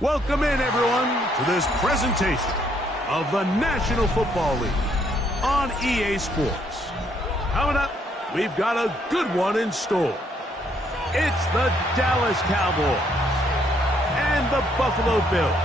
Welcome in, everyone, to this presentation of the National Football League on EA Sports. Coming up, we've got a good one in store. It's the Dallas Cowboys and the Buffalo Bills.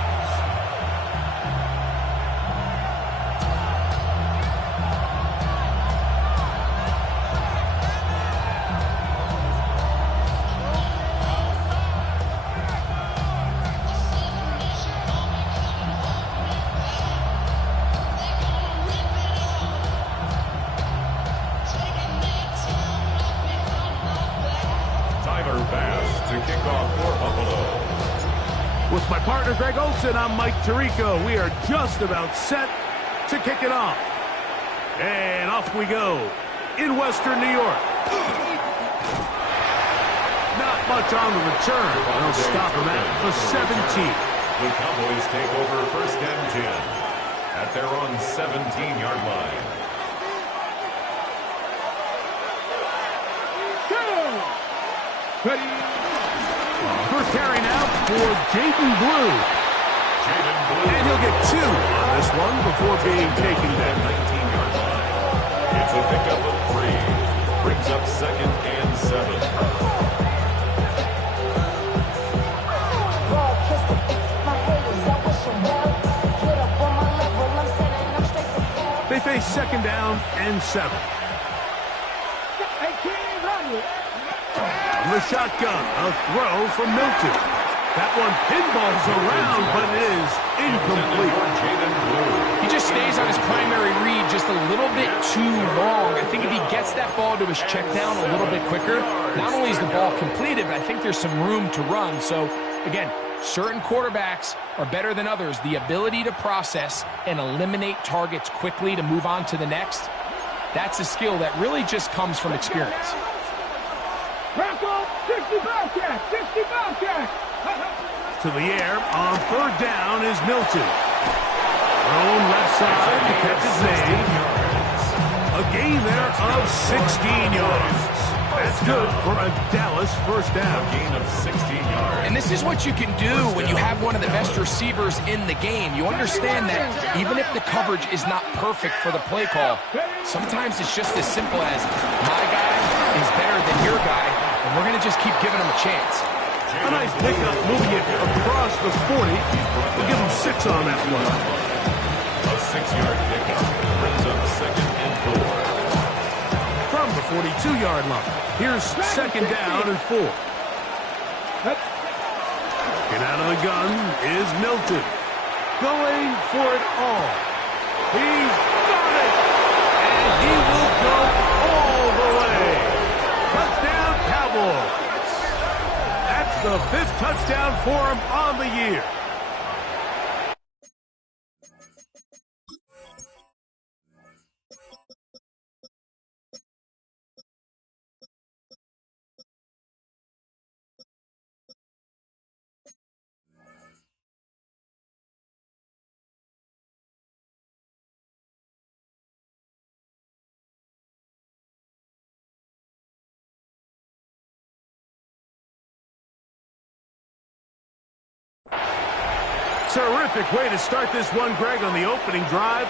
With my partner, Greg Olson, I'm Mike Tirico. We are just about set to kick it off. And off we go in Western New York. Not much on the return. They'll stop him at the 17. The Cowboys take over first and 10 at their own 17-yard line. Ready. First carry now for Jaden Blue. And he'll get 2 on this one before being taken down. 19-yard line. It's a pickup of 3. Brings up second and 7. They face second down and 7. The shotgun, a throw from Milton. That one pinballs around, but it is incomplete. He just stays on his primary read just a little bit too long. I think if he gets that ball to his check down a little bit quicker, not only is the ball completed, but I think there's some room to run. So, again, certain quarterbacks are better than others. The ability to process and eliminate targets quickly to move on to the next, that's a skill that really just comes from experience. 60 Bobcat! 60 Bobcat! To the air on third down is Milton. Thrown left side to catch his name. A gain there of 16 yards. That's good for a Dallas first down. A gain of 16 yards. And this is what you can do when you have one of the best receivers in the game. You understand that even if the coverage is not perfect for the play call, sometimes it's just as simple as my guy is better than your guy, and we're going to just keep giving him a chance. A nice pickup, moving it across the 40. We'll give him 6 on that one. A 6-yard pickup brings up second and 4. From the 42-yard line, here's second down and 4. Get out of the gun is Milton. Going for it all. He's got it! And he will go all the way. Touchdown, Cowboys. That's the 5th touchdown for him on the year. Terrific way to start this one, Greg, on the opening drive.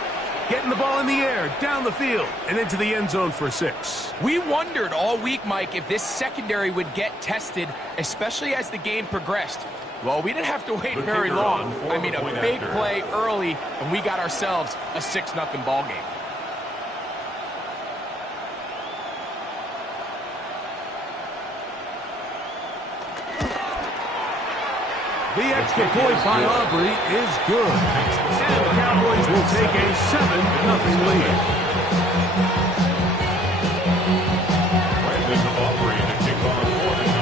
Getting the ball in the air, down the field, and into the end zone for 6. We wondered all week, Mike, if this secondary would get tested, especially as the game progressed. Well, we didn't have to wait very long. I mean, a big play early, and we got ourselves a 6-0 ball game. The extra point by Aubrey is good. And the Cowboys will take a 7-0 lead. Brandon Aubrey to kick on 4th and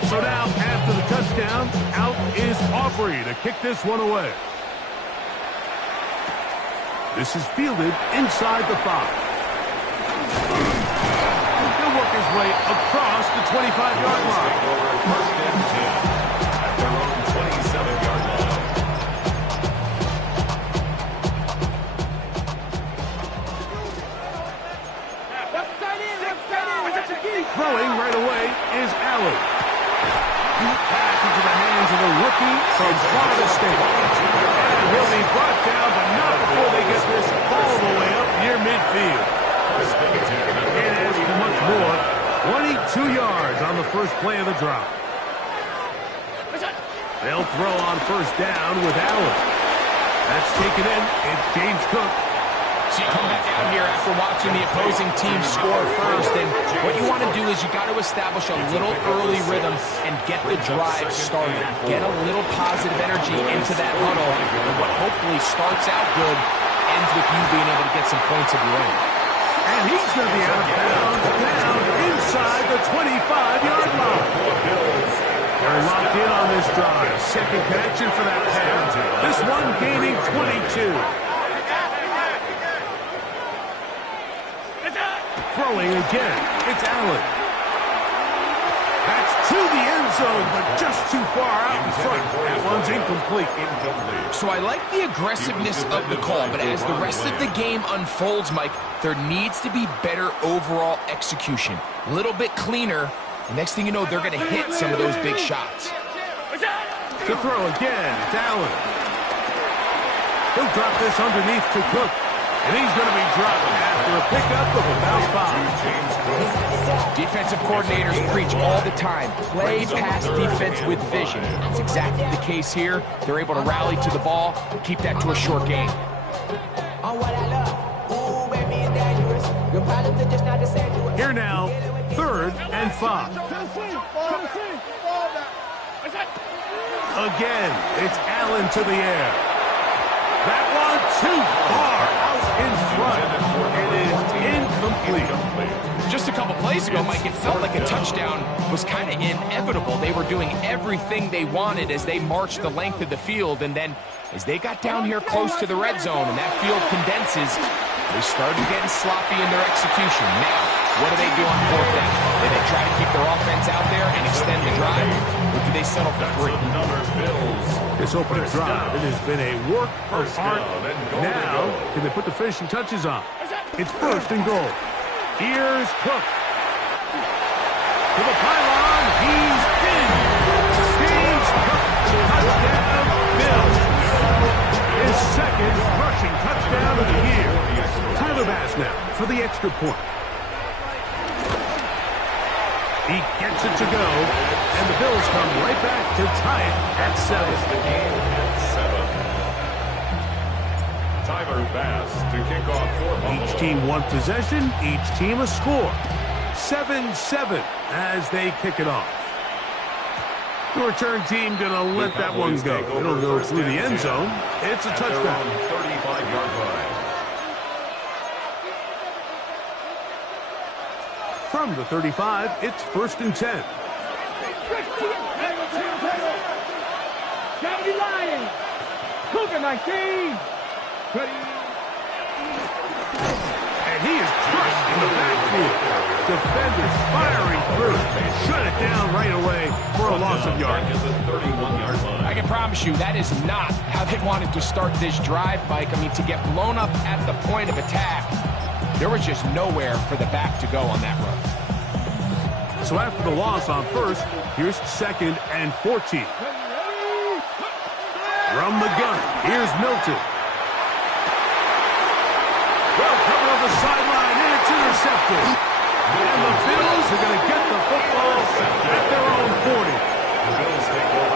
9. So now, after the touchdown, out is Aubrey to kick this one away. This is fielded inside the 5. He'll work his way across the 25-yard line. First and 10 at their own 27-yard line. Left side in, left side in. Throwing right away is Allen. Pass into the hands of the rookie from Florida State. And he'll be brought down, but not before they get this all the way up near midfield. Can't ask for much more. 22 yards on the first play of the drop. They'll throw on first down with Allen. That's taken in. It's James Cook. So you come back out here after watching the opposing team score first, and what you want to do is you got to establish a little early rhythm and get the drive started. Get a little positive energy into that huddle, and what hopefully starts out good ends with you being able to get some points of your own. And he's going to be out of bounds down inside the 25-yard line. They're locked in on this drive. Second connection for that pass. This one gaining 22. Throwing again. It's Allen. That's to the end zone, but just too far out in front. That one's incomplete. So I like the aggressiveness of the call, but as the rest of the game unfolds, Mike, there needs to be better overall execution. A little bit cleaner. The next thing you know, they're going to hit some of those big shots. To throw again, it's Allen. He'll drop this underneath to Cook. And he's going to be dropped after a pickup of about 5. Defensive coordinators preach all the time, play pass defense with vision. That's exactly the case here. They're able to rally to the ball, keep that to a short game. Here now, 3rd and 5. Again, it's Allen to the air. That one too far out in front. It is incomplete. Just a couple plays ago, Mike, it felt like a touchdown was kind of inevitable. They were doing everything they wanted as they marched the length of the field, and then as they got down here close to the red zone and that field condenses, they started getting sloppy in their execution. Now, what do they do on 4th down? Do they try to keep their offense out there and extend the drive, or do they settle for 3? This opening drive, it has been a work of art. Now, can they put the finishing touches on? It's 1st and goal. Here's Cook. To the pylon, he's in. James Cook, touchdown, Bills. His 2nd rushing touchdown of the year. Tyler Bass now for the extra point. He gets it to go, and the Bills come right back to tie it at 7. The game at 7. Tyler Bass to kick off for Buffalo. Each team one possession, each team a score. 7-7 as they kick it off. The return team going to let that one go. It'll go through the end zone. It's a touchdown. 35-yard line. From the 35, it's 1st and 10. County Lions. Cougar 19. And he is crushed in the backfield. Defenders firing through. Shut it down right away for a loss of yards. I can promise you that is not how they wanted to start this drive, Mike. I mean, to get blown up at the point of attack, there was just nowhere for the back to go on that run. So after the loss on 1st, here's 2nd and 14. From the gun, here's Milton. Well covered on the sideline, and it's intercepted. And the Bills are going to get the football at their own 40.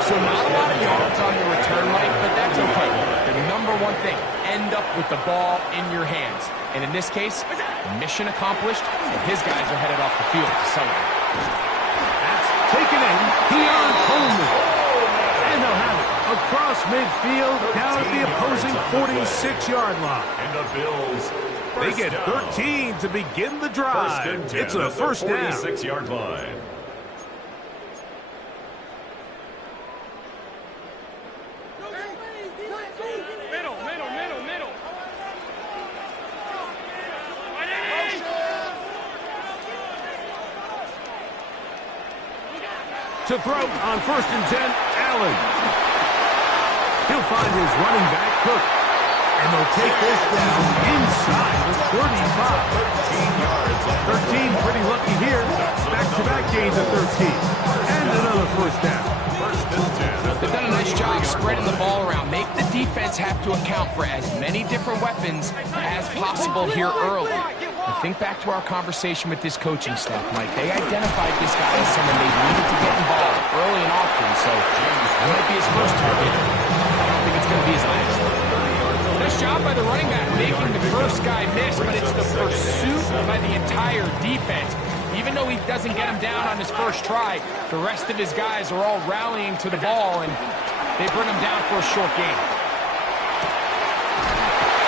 So not a lot of yards on the return, Mike, but that's okay. The number one thing, end up with the ball in your hands. And in this case, mission accomplished, and his guys are headed off the field to celebrate. That's taken in. Keon Coleman. And they'll have it across midfield down at the opposing 46-yard line. And the Bills, they get 13 to begin the drive. It's a 1st down. 46-yard line. To throw on 1st and 10, Allen. He'll find his running back, Cook. And they'll take this down inside the 35. 13, pretty lucky here. Back-to-back gains of 13. And another 1st down. spreading the ball around. Make the defense have to account for as many different weapons as possible here early. Now think back to our conversation with this coaching staff, Mike. They identified this guy as someone they needed to get involved early and often, so that might be his first target. I don't think it's going to be his last. Nice job by the running back making the first guy miss, but it's the pursuit by the entire defense. Even though he doesn't get him down on his first try, the rest of his guys are all rallying to the ball, and they bring him down for a short gain.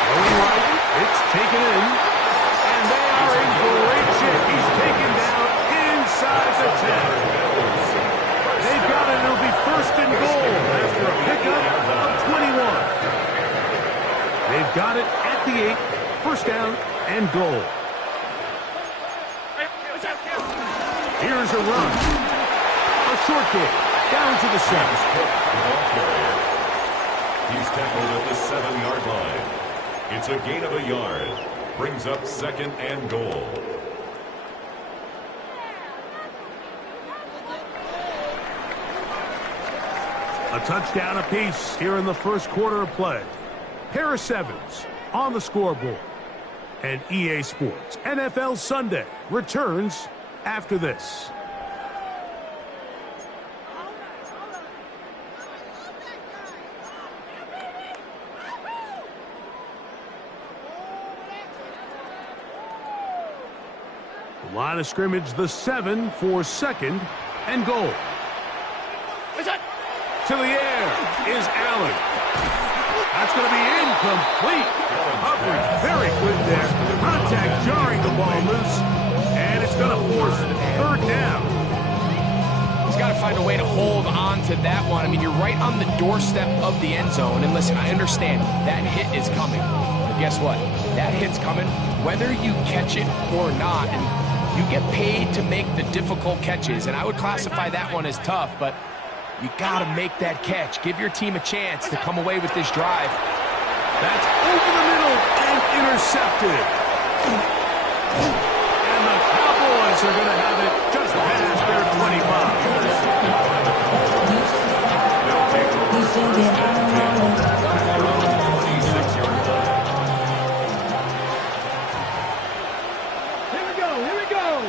Going right, it's taken in, and they are in great shape. He's taken down inside the 10. They've got it. It'll be first and goal after a pickup of 21. They've got it at the 8, first down and goal. Here's a run. A short kick down to the 7. He's tackled at the 7-yard line. It's a gain of a yard. Brings up second and goal. A touchdown apiece here in the first quarter of play. Harris Evans on the scoreboard. And EA Sports NFL Sunday returns after this. The line of scrimmage, the 7 for second and goal. To the air is Allen. That's going to be incomplete. Coverage very good there. Contact jarring the ball loose. And it's going to force third down. He's got to find a way to hold on to that one. I mean, you're right on the doorstep of the end zone. And listen, I understand that hit is coming. But guess what? That hit's coming whether you catch it or not. And you get paid to make the difficult catches. And I would classify that one as tough, but you got to make that catch. Give your team a chance to come away with this drive. That's over the middle and intercepted. And the Cowboys are going to have it just past their 25. Here we go.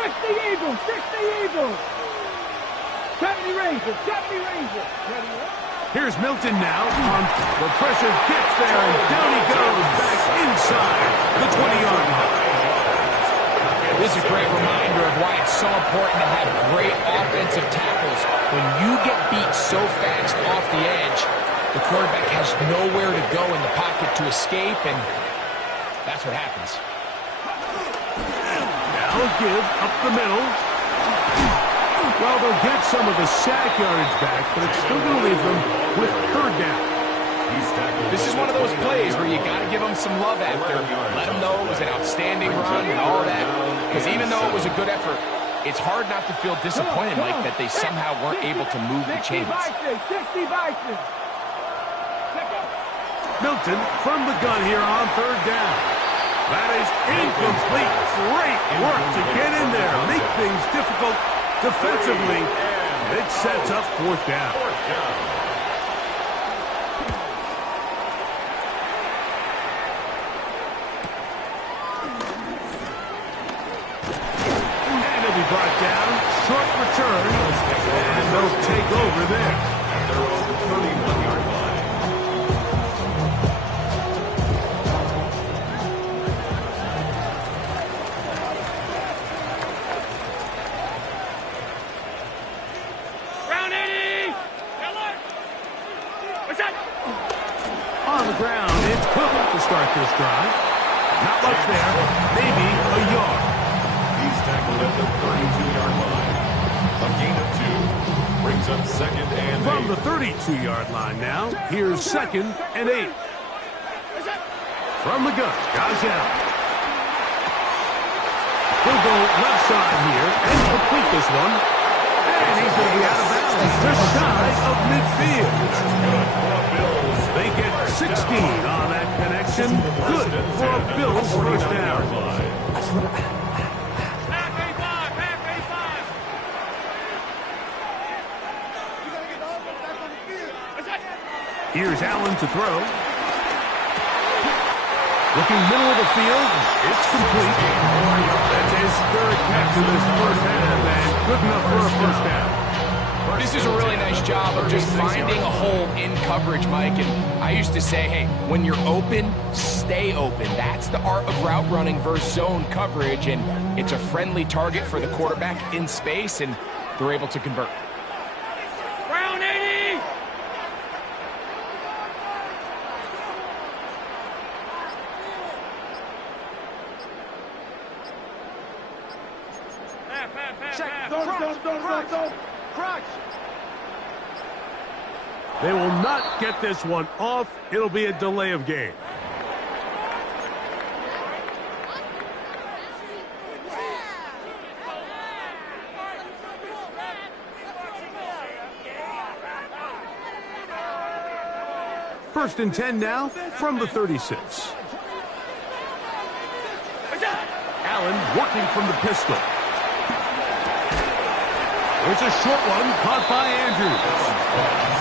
60 Eagles, 60 Eagles. 70 Rangers, 70 Rangers. Here's Milton now. The pressure gets there, and down he goes back inside the 20-yard line. This is a great reminder of why it's so important to have great offensive tackles. When you get beat so fast off the edge, the quarterback has nowhere to go in the pocket to escape, and that's what happens. Now a give up the middle. Well, they'll get some of the sack yardage back, but it's still going to leave them with third down. This is one of those plays where you got to give them some love after. Let them know it was an outstanding run and all of that. Because even though it was a good effort, it's hard not to feel disappointed, Mike, that they somehow weren't able to move the chains. 60 Bison. Milton from the gun here on third down. That is incomplete. Great work to get in there, make things difficult defensively. It sets up fourth down. And he'll be brought down. Short return. And they'll take over there. At their own 31-yard line. On the ground, it's Cook to start this drive. Not much there, maybe a yard. He's tackled at the 32-yard line. A gain of 2. Brings up second and 8. From the 32-yard line now, here's second and 8. From the gun, Gajal. He'll go left side here and complete this one. And he's going to be out of bounds, just shy of midfield. They get 16 on that connection. Good for a Bills first down. Here's Allen to throw. Looking middle of the field, it's complete. That's his third catch of this first half, and good enough for a first down. This is a really nice job of just finding a hole in coverage, Mike. And I used to say, hey, when you're open, stay open. That's the art of route running versus zone coverage, and it's a friendly target for the quarterback in space, and they're able to convert. Brown 80! Check, don't. Crutch! They will not get this one off. It'll be a delay of game. First and 10 now from the 36. Allen working from the pistol. There's a short one caught by Andrews.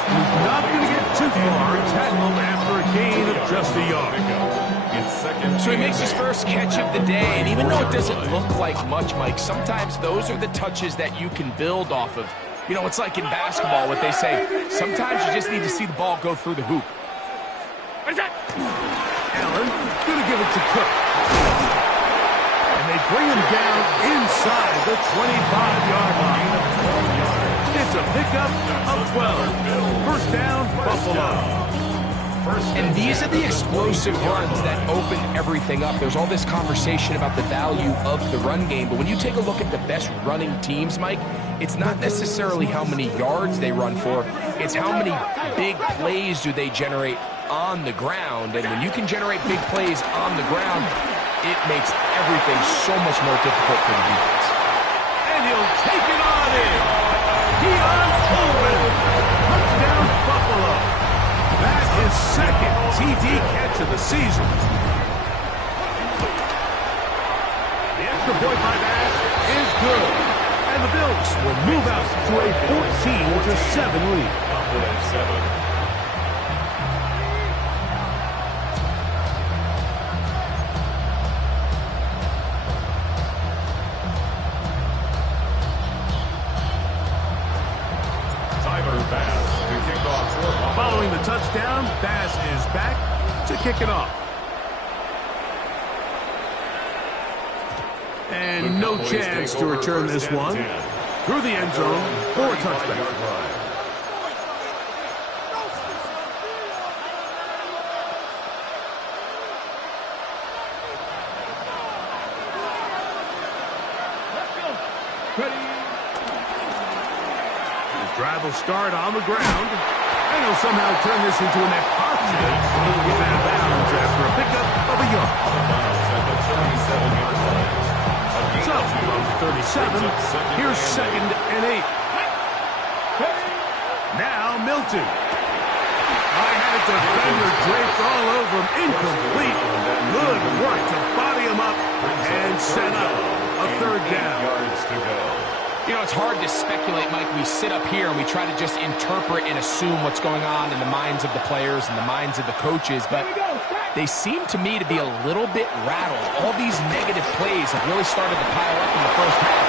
He's not going to get too far. Tackled after a gain of just a yard. So he makes his first catch of the day, and even though it doesn't look like much, Mike, sometimes those are the touches that you can build off of. You know, it's like in basketball, what they say, sometimes you just need to see the ball go through the hoop. Allen going to give it to Cook. And they bring him down inside the 25-yard line. It's a pickup of 12. First down, Buffalo. And these are the explosive runs that open everything up. There's all this conversation about the value of the run game, but when you take a look at the best running teams, Mike, it's not necessarily how many yards they run for, it's how many big plays do they generate on the ground. And when you can generate big plays on the ground, it makes everything so much more difficult for the defense. And he'll take it on in. Keon Coleman. Touchdown, Buffalo. That is second TD catch of the season. The extra point by Bass is good. And the Bills will move out to a 14-7 lead. Following the touchdown, Bass is back to kick it off. And no chance to return this one. Through the end zone for a touchback. His drive will start on the ground. And he'll somehow turn this into a net positive. Get out of bounds after a pickup of a yard. So, from the 37, here's second and 8. Now, Milton. I had a defender draped all over him. Incomplete. Good work to body him up and set up a third down. You know, it's hard to speculate, Mike. We sit up here and we try to just interpret and assume what's going on in the minds of the players and the minds of the coaches, but they seem to me to be a little bit rattled. All these negative plays have really started to pile up in the first half.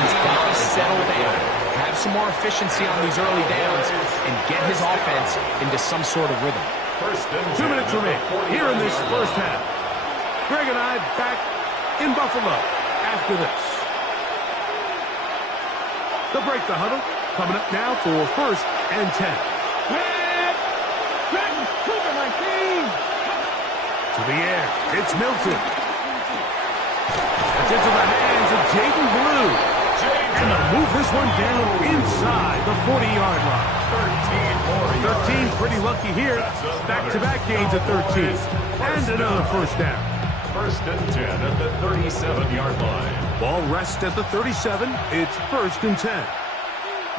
He's got to settle down, have some more efficiency on these early downs, and get his offense into some sort of rhythm. 2 minutes remain here in this first half. Greg and I back in Buffalo after this. They'll break the huddle. Coming up now for first and 10. To the air. It's Milton. It's into the hands of Jaden Blue. And they'll move this one down inside the 40-yard line. 13 pretty lucky here. Back-to-back gains at 13. And another first down. First and 10 at the 37-yard line. Ball rests at the 37. It's first and 10.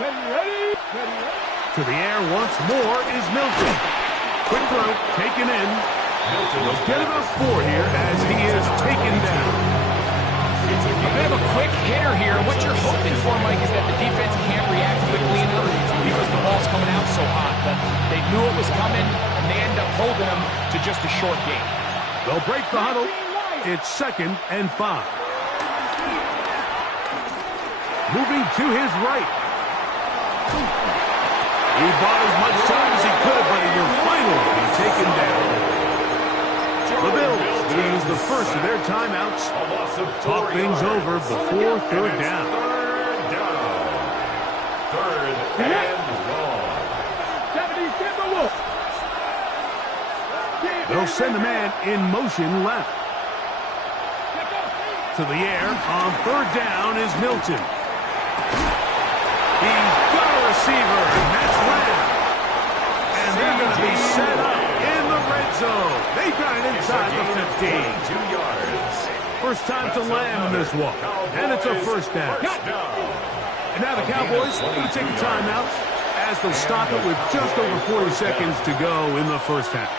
Ready. To the air once more is Milton. Quick throw, taken in. He'll get about 4 here as he is taken down. A bit of a quick hitter here. What you're hoping for, Mike, is that the defense can't react quickly enough because the ball's coming out so hot. But they knew it was coming, and they end up holding them to just a short gain. They'll break the huddle. It's 2nd and 5. Moving to his right. He bought as much time as he could, but he will finally be taken down. The Bills will use the first of their timeouts. Talk things over before 3rd down. Third and long. They'll send a man in motion left. To the air on 3rd down is Milton. He's got a receiver, and that's Lamb. And they're going to be set up in the red zone. They got it inside the 15. 2 yards. First time to Lamb in this one, and it's a first down. And now the Cowboys are going to take a timeout as they'll stop it with just over 40 seconds to go in the first half.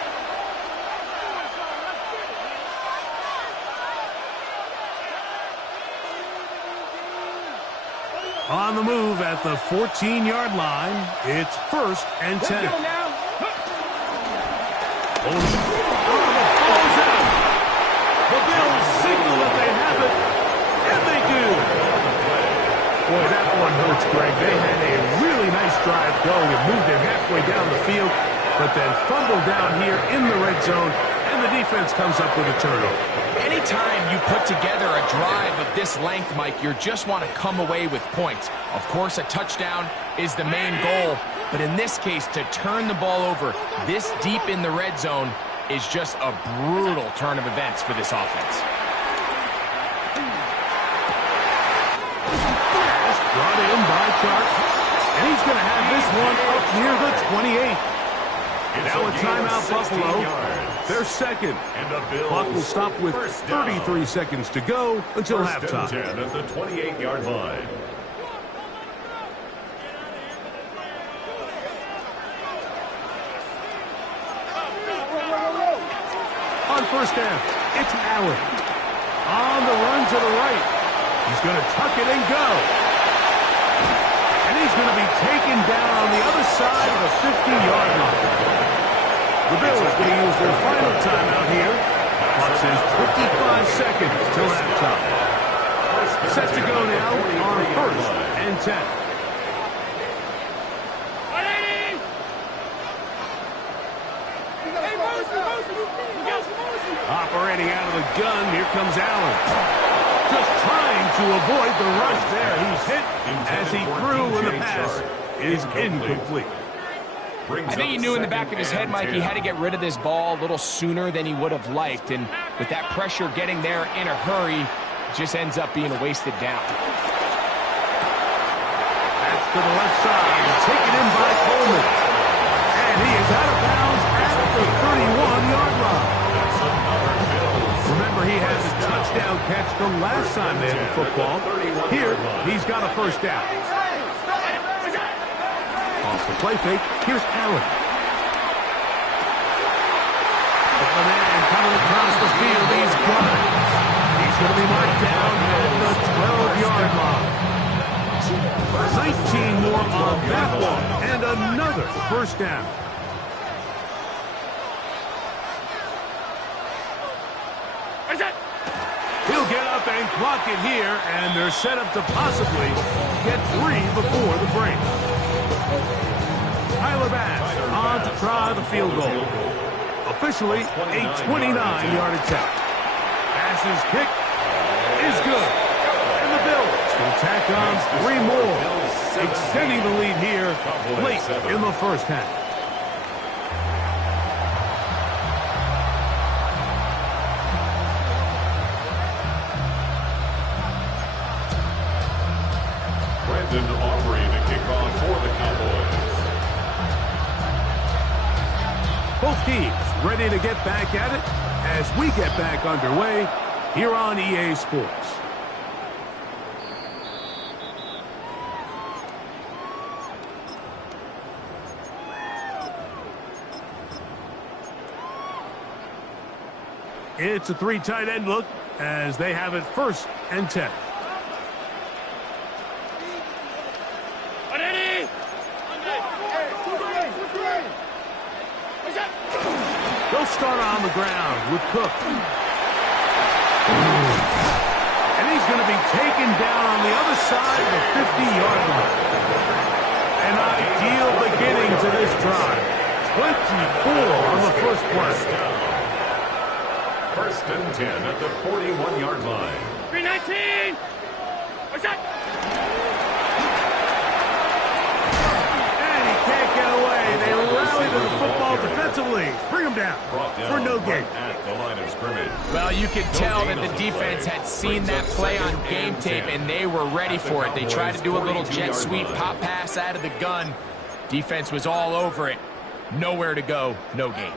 On the move at the 14-yard line, it's 1st and 10. The ball's out. The Bills signal that they have it, and they do. Boy, that one hurts, Greg. They had a really nice drive going and moved it halfway down the field, but then fumbled down here in the red zone, and the defense comes up with a turnover. Anytime you put together a drive of this length, Mike, you just want to come away with points. Of course, a touchdown is the main goal, but in this case, to turn the ball over this deep in the red zone is just a brutal turn of events for this offense. Pass brought in by Chark, and he's going to have this one up near the 28. Now a timeout, Buffalo. They're 2nd. Clock will stop with 33 seconds to go until halftime. 10 at the 28-yard line. On first down, it's Allen. On the run to the right. He's going to tuck it and go. And he's going to be taken down on the other side of the 50-yard line. The Bills are going to use their final timeout here. Clock says 55 seconds till halftime. Set to go now on 1st and 10. Operating out of the gun, here comes Allen. Just trying to avoid the rush there. He's hit as he threw, and the pass is incomplete. I think he knew in the back of his head, Mike, he had to get rid of this ball a little sooner than he would have liked. And with that pressure getting there in a hurry, it just ends up being a wasted down. That's to the left side, taken in by Coleman. And he is out of bounds at the 31-yard line. Remember, he has a touchdown catch the last time they had the football. Here, he's got a first down. Off the play fake, here's Allen. The man coming across the field, he's got it. He's going to be marked down at the 12-yard line. 19 more on that one, and another first down. He'll get up and clock it here, and they're set up to possibly get 3 before the break. Tyler Bass on to try the field goal. Officially a 29-yard attempt. Bass's kick is good. And the Bills will tack on 3 more, extending the lead here late in the first half. Offering the kickoff for the Cowboys. Both teams ready to get back at it as we get back underway here on EA Sports. It's a 3 tight end look as they have it 1st and 10. They'll start on the ground with Cook. And he's going to be taken down on the other side of the 50-yard line. An ideal beginning to this drive. 24 on the first play. First and 10 at the 41-yard line. 319. What's that? And he can't get away. They rally to the football defensively. Bring him down for no gain. At the line of scrimmage. Well, you could tell that the defense had seen that play on game tape, and they were ready for it. They tried to do a little jet sweep, pop pass out of the gun. Defense was all over it. Nowhere to go, no gain.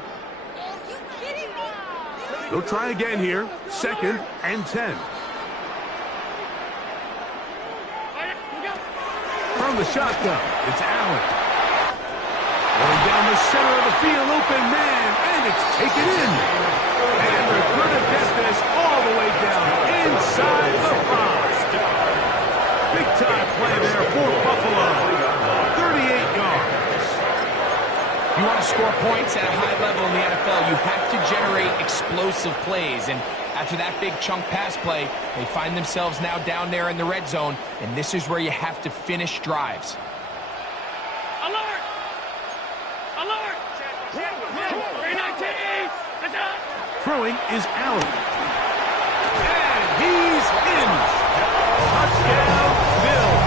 They'll try again here. Second and 10. From the shotgun, it's Allen. Going down the center of the field, open man, and it's taken in. And they're going to get this all the way down inside the 5. Big time play there for Buffalo. 38 yards. If you want to score points at a high level in the NFL, you have to generate explosive plays. And after that big chunk pass play, they find themselves now down there in the red zone, and this is where you have to finish drives. Alert! Alert! 319. Throwing is Allen. And he's in. Touchdown, Bills.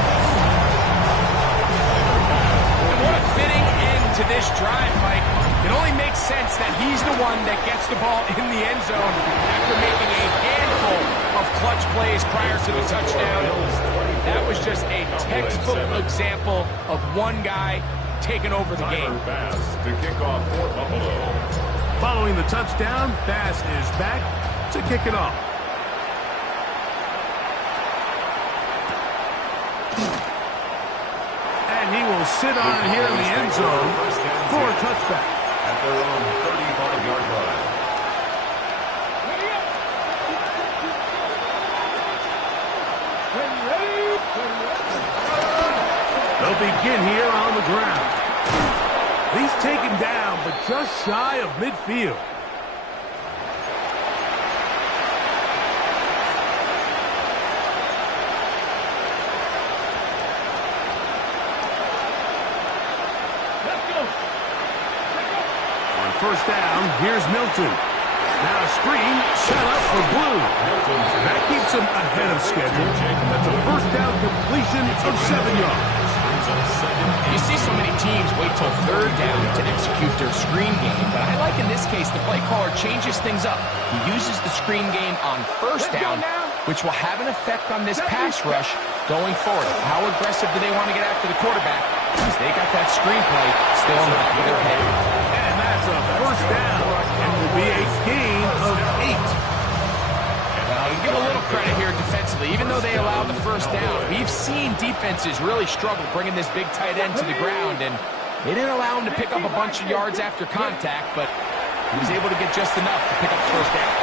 And what a fitting end to this drive, Mike. It only makes sense that he's the one that gets the ball in the end zone after making a handful of clutch plays prior to the touchdown. That was just a textbook example of one guy taking over the game. Bass to kick off for Buffalo. Following the touchdown, Bass is back to kick it off. And he will sit on here in the end zone for a touchback. At their own 35-yard line. They'll begin here on the ground. He's taken down, but just shy of midfield. On first down, here's Milton. Now a screen set up for Blue. That keeps him ahead of schedule. That's a first down completion of 7 yards. You see so many teams wait till third down to execute their screen game, but I like in this case the play caller changes things up. He uses the screen game on first down, which will have an effect on this pass rush going forward. How aggressive do they want to get after the quarterback? Because they got that screen play still in the back of their head. And that's a first down. It will be a gain of 8. Well, you give a little credit here defensively. Even though they allowed the first down, we've seen defenses really struggle bringing this big tight end to the ground, and they didn't allow him to pick up a bunch of yards after contact, but he was able to get just enough to pick up the first down.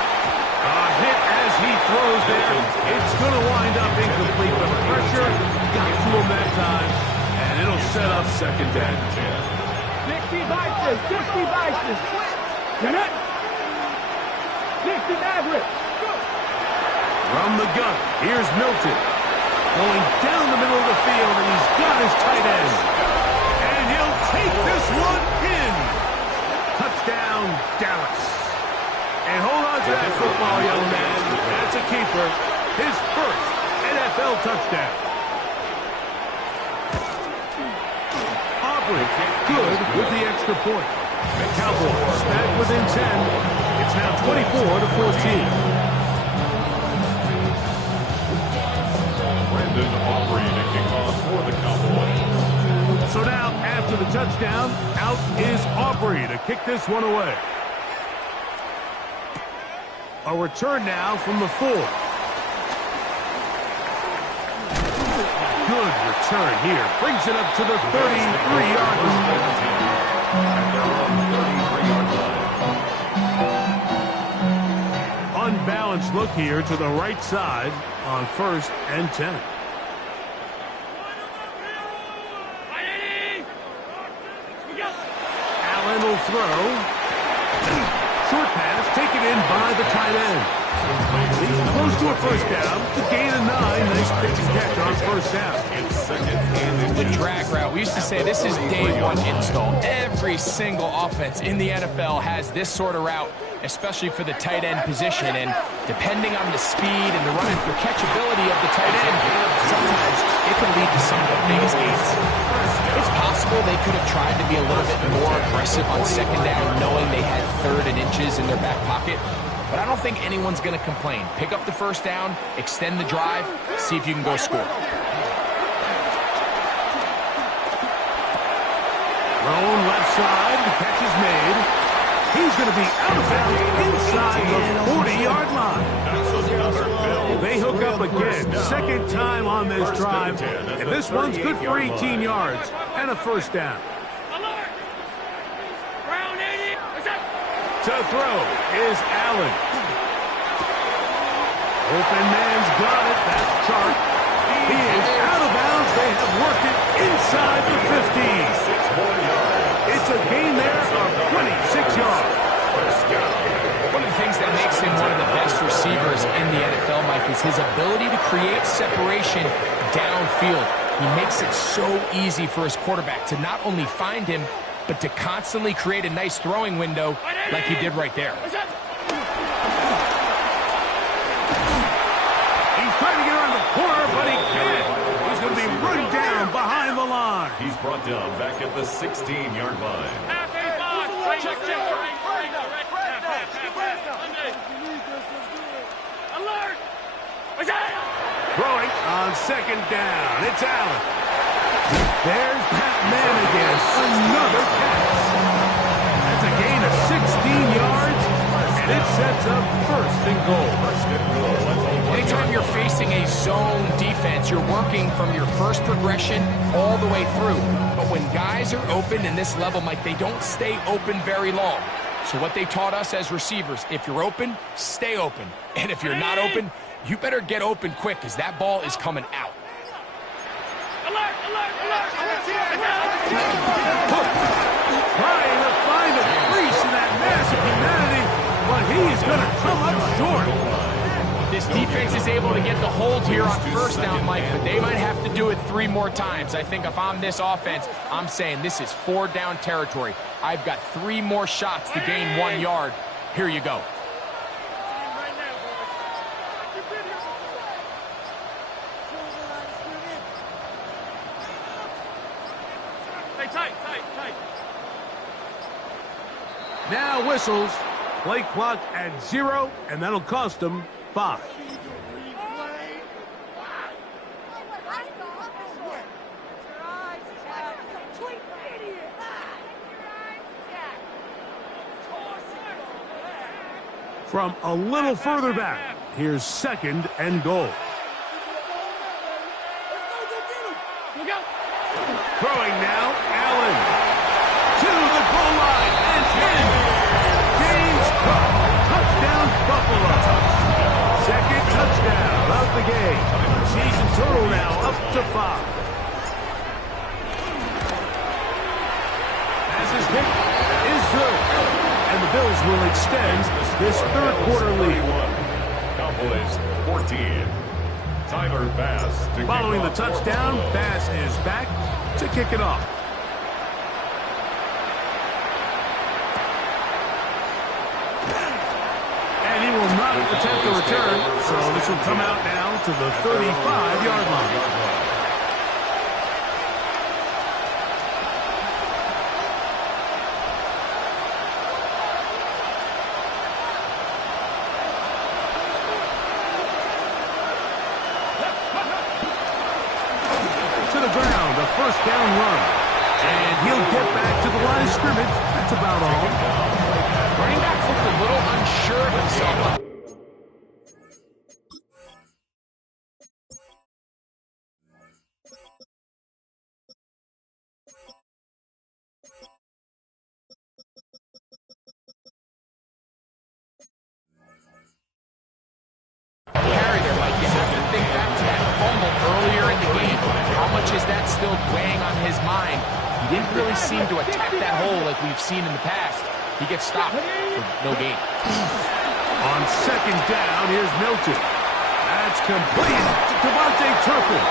A hit as he throws there. It's going to wind up incomplete, but the pressure got to him that time, and it'll set up second down. 60 Vices. 60 Vices. Get it? 60 Maverick. From the gun, here's Milton. Going down the middle of the field, and he's got his tight end. And he'll take this one in. Touchdown, Dallas. And hold on to that football, young man. That's a keeper. His first NFL touchdown. Aubrey good with the extra point. The Cowboys back within 10. It's now 24-14. Aubrey to kick off for the Cowboys. So now, after the touchdown, out is Aubrey to kick this one away. A return now from the 4. Good return here. Brings it up to the 33-yard line. Unbalanced look here to the right side on first and 10. Allen will throw. Short pass taken in by the tight end. He's close to a first down. To gain a 9. Nice pitch and catch on first down. The drag route. We used to say this is day one install. Every single offense in the NFL has this sort of route, especially for the tight end position. And depending on the speed and the run and for catchability of the tight end, sometimes it can lead to some of the biggest gains. It's possible they could have tried to be a little bit more aggressive on second down, knowing they had 3rd and inches in their back pocket. But I don't think anyone's going to complain. Pick up the first down, extend the drive, see if you can go score. Thrown left side, the catch is made. He's going to be out of bounds inside the 40-yard line. They hook up again, second time on this drive, and this one's good for 18 yards and a first down. To throw is Allen. Open man's got it. That's Chark. He is out of bounds. They have worked it inside the 50. It's a gain there of 26 yards. One of the things that makes him one of the best receivers in the NFL, Mike, is his ability to create separation downfield. He makes it so easy for his quarterback to not only find him, but to constantly create a nice throwing window like he did right there. He's trying to get around the corner, but he can't. He's going to be run down behind the line. He's brought down back at the 16-yard line. Alert! Throwing on second down. It's Allen. There's that man again. Another pass. That's a gain of 16 yards, and it sets up first and goal. Anytime you're facing a zone defense, you're working from your first progression all the way through. But when guys are open in this level, Mike, they don't stay open very long. So what they taught us as receivers, if you're open, stay open. And if you're not open, you better get open quick, because that ball is coming out. Alert! Alert! Alert! Trying to find a crease in that mass of humanity, but he is going to come up short. This defense is able to get the hold here on first down, Mike, but they might have to do it 3 more times. I think if I'm this offense, I'm saying this is 4-down territory. I've got 3 more shots to gain 1 yard. Here you go. Tight. Now whistles. Play clock at 0, and that'll cost them 5. From a little further back, here's second and goal. Throwing now, Allen. To the goal line and in. James Cook. Touchdown, Buffalo. Second touchdown of the game. Season total now up to 5. Passes hit is good. And the Bills will extend this third quarter lead. Cowboys 14. Tyler Bass to Following the touchdown, Bass is back to kick it off. And he will not attempt a return, so this will come out now to the 35-yard line. First down run. And he'll get back to the line of scrimmage. That's about all. Running back looked a little unsure of himself. Carry there, Mike. You have to think back to that fumble earlier in the game. How much is that still weighing on his mind? He didn't really seem to attack that hole like we've seen in the past. He he gets stopped for no gain. On second down, here's Milton. That's complete to Devontae Turpin.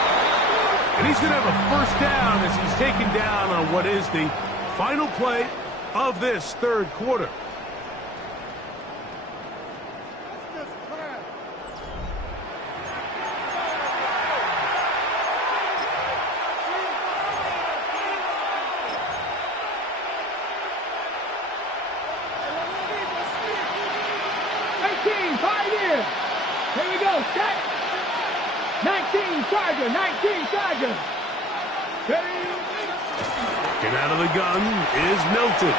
And he's going to have a first down as he's taken down on what is the final play of this third quarter. Here we go, set. 19 Charger, 19 Charger. Get out of the gun is Milton.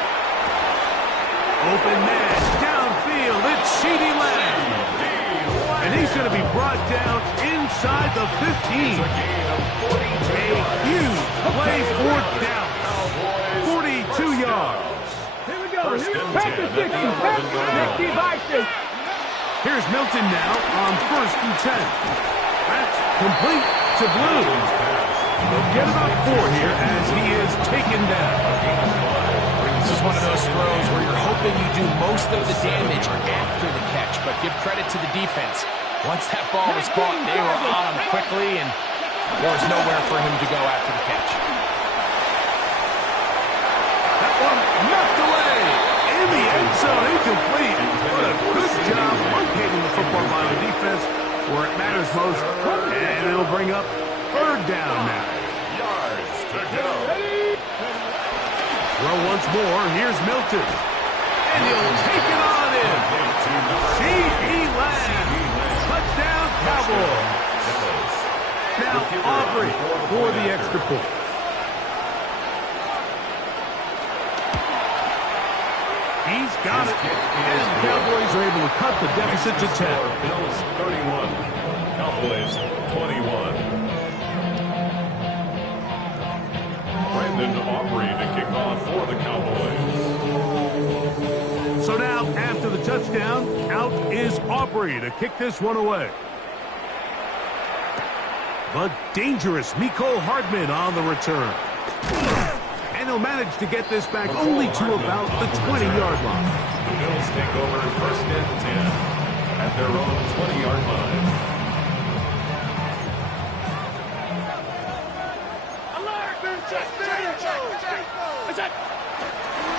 Open man, downfield, it's CeeDee Lamb. And he's going to be brought down inside the 15. A huge play for Dallas. 42 yards. Here we go, Panther 60, Panther 60 by 6. Here's Milton now on 1st and 10. That's complete to Blue. They'll get about 4 here as he is taken down. This is one of those throws where you're hoping you do most of the damage after the catch, but give credit to the defense. Once that ball was caught, they were on him quickly, and there was nowhere for him to go after the catch. That one knocked away in the end zone, incomplete. What a good job locating the football by the defense where it matters most, and it'll bring up 3rd down now. Yards to go. Throw once more. Here's Milton. And he'll take it on in. CeeDee Lamb. Touchdown, Cowboys. Now Aubrey for the extra point. He's got it. And the Cowboys are able to cut the deficit to 10. Bills 31. Cowboys 21. Brandon Aubrey to kick off for the Cowboys. So now, after the touchdown, out is Aubrey to kick this one away. The dangerous Mecole Hardman on the return. And he'll manage to get this back only to about the 20-yard line. The Bills take over 1st and 10 at their own 20-yard line.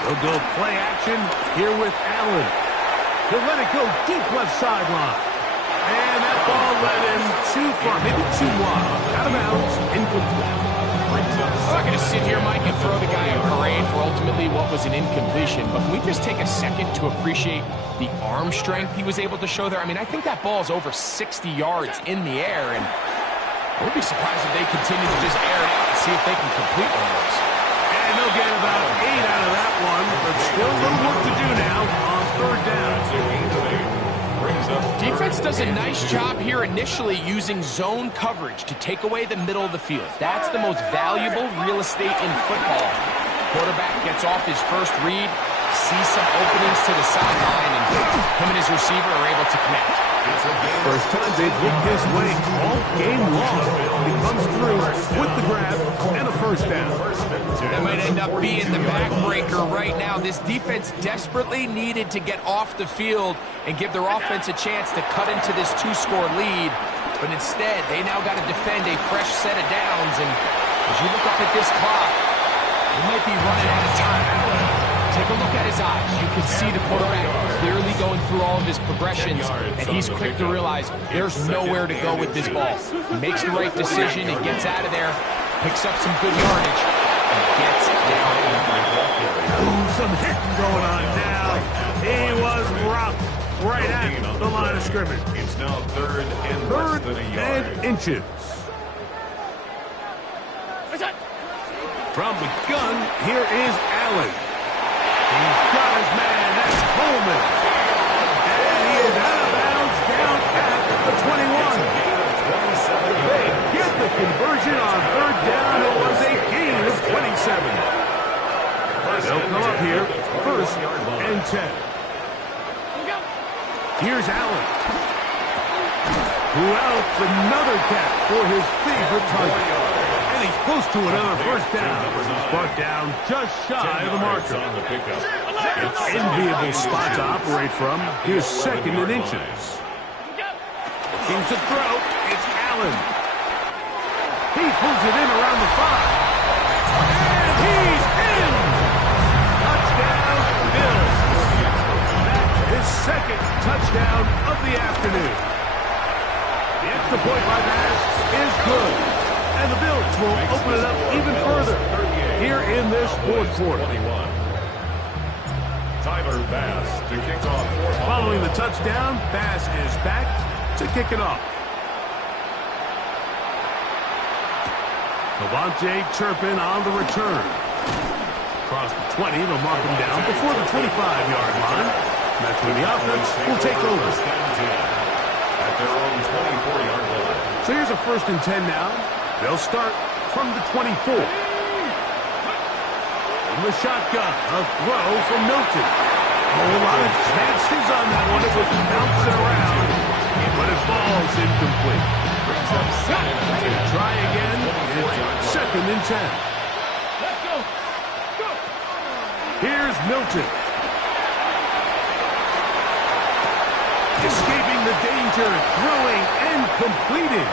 They'll go play action here with Allen. He'll let it go deep left sideline. And that ball led him too far, maybe too wide. Out of bounds, incomplete. I'm not going to sit here, Mike, and throw the guy a parade for ultimately what was an incompletion, but can we just take a second to appreciate the arm strength he was able to show there? I mean, I think that ball is over 60 yards in the air, and I would be surprised if they continue to just air it out and see if they can complete one of those. And they'll get about 8 out of that one, but still a little work to do now on 3rd down. Defense does a nice job here initially using zone coverage to take away the middle of the field. That's the most valuable real estate in football. Quarterback gets off his first read, sees some openings to the sideline, and him and his receiver are able to connect. First time they've looked his way all game long. He comes through with the grab and a first down. That might end up being the backbreaker right now. This defense desperately needed to get off the field and give their offense a chance to cut into this 2-score lead. But instead, they now got to defend a fresh set of downs. And as you look up at this clock, they might be running out of time. Take a look at his eyes. You can see the quarterback clearly going through all of his progressions, and he's quick to realize there's nowhere to go with this ball. He makes the right decision and gets out of there, picks up some good yardage, and gets down. Ooh, some hitting going on now. He was rocked right at the line of scrimmage. It's now 3rd and less than a yard. And inches. From the gun, here is Allen. He's got his man, that's Coleman. And he is out of bounds down at the 21. They get the conversion on 3rd down. It was a gain of 27. They'll come up here, 1st and 10. Here's Allen, who outs another catch for his favorite target. And he's close to another first down. He's brought down just shy of the marker. An enviable spot to operate from. Here's second and inches. Looking to throw. It's Allen. He pulls it in around the 5. And he's in! Touchdown, Bills. His second touchdown of the afternoon. The extra point by pass is good. And the Bills will open it up even further here in this fourth quarter. Tyler Bass to kick off. Following the touchdown, Bass is back to kick it off. Devontae Turpin on the return. Across the 20, they'll mark him down before the 25-yard line. That's where the offense will take over. At their own 24-yard line. So here's a 1st and 10 now. They'll start from the 24. From the shotgun, a throw from Milton. A whole lot of chances on that one. It was bouncing around, but it falls incomplete. Try again. It's 2nd and 10. Let's go. Go. Here's Milton. Escaping the danger, throwing and completing.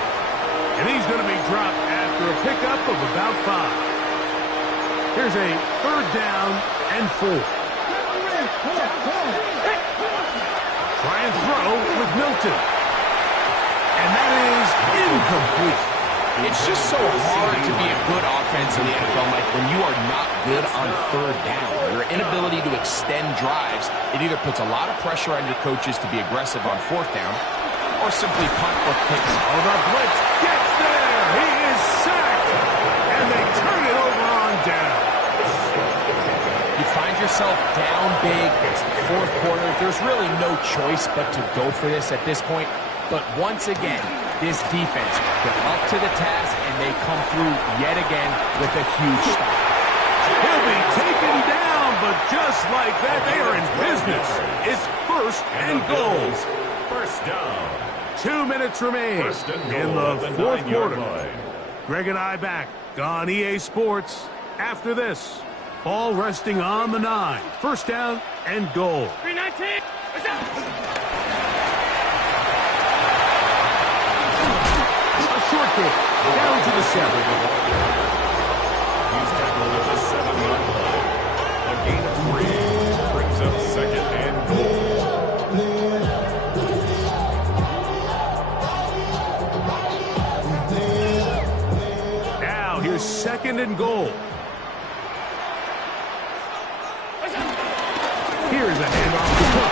And he's going to be dropped after a pickup of about 5. Here's a 3rd down and 4. Try and throw with Milton. And that is incomplete. It's just so hard to be a good offense in the NFL, Mike, when you are not good on 3rd down. Your inability to extend drives, it either puts a lot of pressure on your coaches to be aggressive on 4th down or simply punt or kick. Oh, the blitz gets there. He is sacked. And they turn it over on down. You find yourself down big. It's the 4th quarter. There's really no choice but to go for this at this point. But once again, this defense, they're up to the task, and they come through yet again with a huge stop. He'll be taken down, but just like that, they are in business. It's 1st and goal. 1st down. 2 minutes remain in the 4th quarter. Greg and I back on EA Sports after this. Ball resting on the 9. 1st down and goal. 319. Short kick down to the 7. He's tackled at the 7-yard line. A gain of 3 brings up 2nd and goal. Now here's 2nd and goal. Here's a handoff to Cook.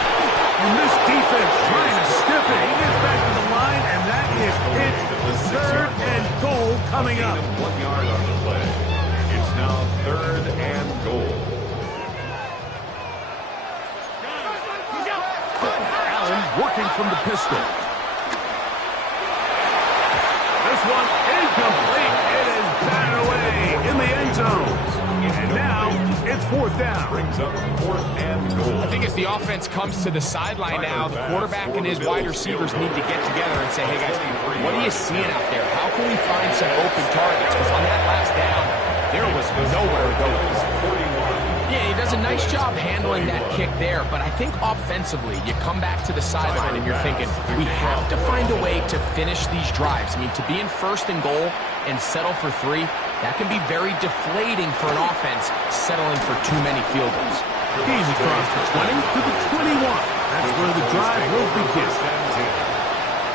And this defense trying to stiff it. He gets back to the line, and that is pitched. 3rd and goal coming up. 1 yard on the play. It's now 3rd and goal. Allen working from the pistol. This one incomplete. It is batted away in the end zone. And now it's 4th down. Brings up 4th and goal. I think as the offense comes to the sideline now, the quarterback and his wide receivers need to get together and say, hey guys, what are you seeing out there? How can we find some open targets? Because on that last down, there was nowhere to go. Yeah, he does a nice job handling that kick there, but I think offensively, you come back to the sideline and you're thinking, we have to find a way to finish these drives. I mean, to be in 1st and goal and settle for 3, that can be very deflating for an offense settling for too many field goals. He's across the 20 to the 21. That's where the drive will begin.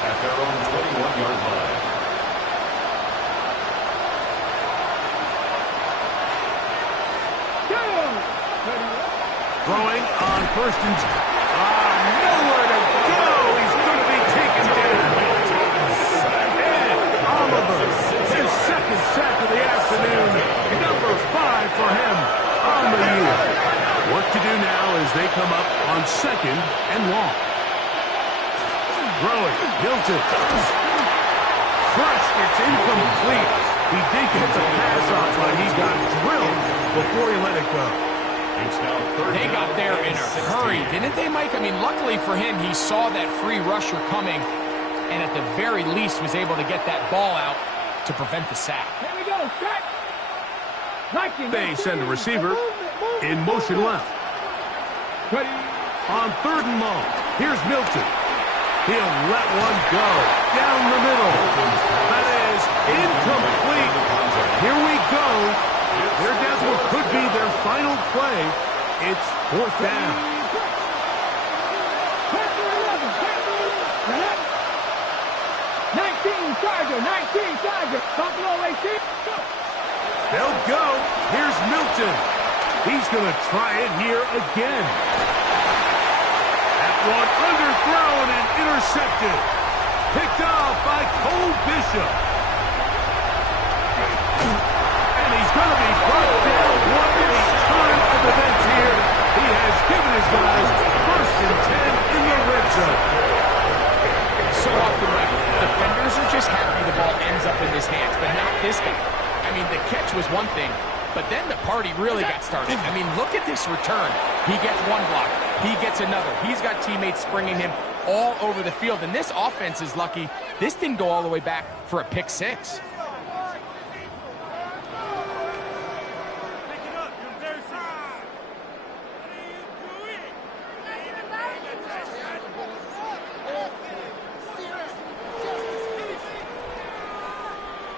At their own 21-yard line. Throwing on 1st and... nowhere to go. He's going to be taken down. And Oliver, his 2nd sack of the afternoon. Number 5 for him on the year. What to do now as they come up on 2nd and long. Throwing, Milton. Crushed, it's incomplete. He did get the pass off, but he got drilled before he let it go. They got there in a hurry, didn't they, Mike? I mean, luckily for him, he saw that free rusher coming and at the very least was able to get that ball out to prevent the sack. Here we go, set. They send the receiver in motion left. Ready. On 3rd and long, here's Milton. He'll let one go down the middle. That is incomplete. Here we go. They're down to what could be their final play. It's 4th down. 19 Charger. Buffalo AC. They'll go. Here's Milton. He's going to try it here again. That one underthrown and intercepted. Picked off by Cole Bishop. And he's going to be brought down. What a turn of events here. He has given his guys 1st and 10 in the red zone. So often, like, defenders are just happy the ball ends up in his hands, but not this guy. I mean, the catch was one thing, but then the party really got started. I mean, look at this return. He gets one block. He gets another. He's got teammates springing him all over the field, and this offense is lucky. This didn't go all the way back for a pick 6.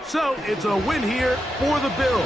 So it's a win here for the Bills.